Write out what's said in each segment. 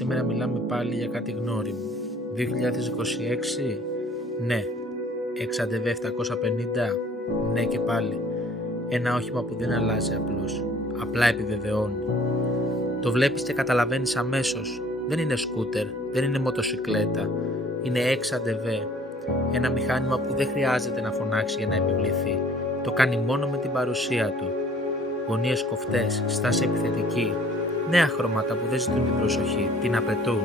Σήμερα μιλάμε πάλι για κάτι γνώριμο. 2026, ναι. XADV 750, ναι και πάλι. Ένα όχημα που δεν αλλάζει απλώς, απλά επιβεβαιώνει. Το βλέπεις και καταλαβαίνεις αμέσως. Δεν είναι σκούτερ, δεν είναι μοτοσικλέτα, είναι XADV. Ένα μηχάνημα που δεν χρειάζεται να φωνάξει για να επιβληθεί. Το κάνει μόνο με την παρουσία του. Γωνίες κοφτές, στάση επιθετική, νέα χρώματα που δεν ζητούν την προσοχή, την απαιτούν.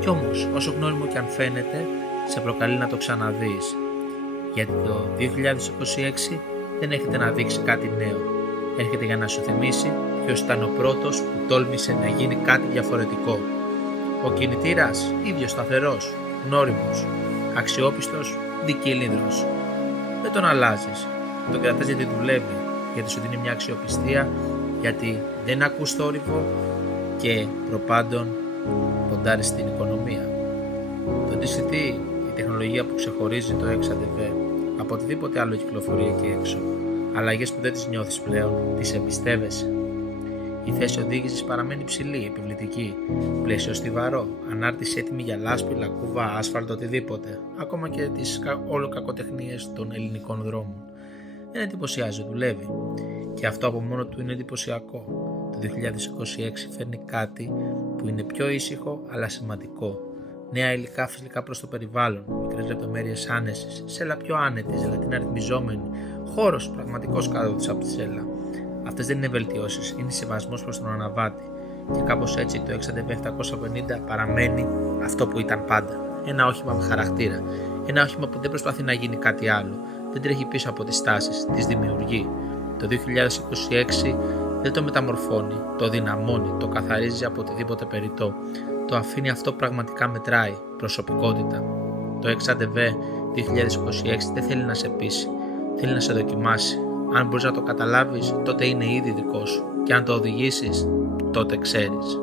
Κι όμως, όσο γνώριμο κι αν φαίνεται, σε προκαλεί να το ξαναδείς. Γιατί το 2026 δεν έρχεται να δείξει κάτι νέο. Έρχεται για να σου θυμίσει ποιος ήταν ο πρώτος που τόλμησε να γίνει κάτι διαφορετικό. Ο κινητήρας, ίδιος σταθερός, γνώριμος, αξιόπιστος, δικύλινδρος. Δεν τον αλλάζεις. Τον κρατάς γιατί δουλεύει, γιατί σου δίνει μια αξιοπιστία, γιατί δεν ακούς θόρυβο και προπάντων ποντάρεις στην οικονομία. Το DCT, η τεχνολογία που ξεχωρίζει το XADV από οτιδήποτε άλλο κυκλοφορεί εκεί έξω, αλλαγές που δεν τις νιώθεις πλέον, τις εμπιστεύεσαι. Η θέση οδήγησης παραμένει ψηλή, επιβλητική, πλαίσιο στιβαρό, ανάρτηση έτοιμη για λάσπη, λακκούβα, άσφαλτο, οτιδήποτε, ακόμα και τις όλο κακοτεχνίες των ελληνικών δρόμων. Δεν εντυπωσιάζει, δουλεύει. Και αυτό από μόνο του είναι εντυπωσιακό. Το 2026 φέρνει κάτι που είναι πιο ήσυχο αλλά σημαντικό. Νέα υλικά φιλικά προς το περιβάλλον, μικρές λεπτομέρειες άνεσης, σέλα πιο άνετη, ζελατίνα ρυθμιζόμενη, χώρος πραγματικός κάτω της από τη σέλα. Αυτές δεν είναι βελτιώσεις, είναι σεβασμός προς τον αναβάτη. Και κάπως έτσι το XADV 750 παραμένει αυτό που ήταν πάντα. Ένα όχημα με χαρακτήρα. Ένα όχημα που δεν προσπαθεί να γίνει κάτι άλλο. Δεν τρέχει πίσω από τις τάσεις, τις δημιουργεί. Το 2026 δεν το μεταμορφώνει, το δυναμώνει, το καθαρίζει από οτιδήποτε περιττό. Το αφήνει αυτό που πραγματικά μετράει, προσωπικότητα. Το XADV 2026 δεν θέλει να σε πείσει, θέλει να σε δοκιμάσει. Αν μπορείς να το καταλάβεις, τότε είναι ήδη δικό σου. Και αν το οδηγήσεις, τότε ξέρεις.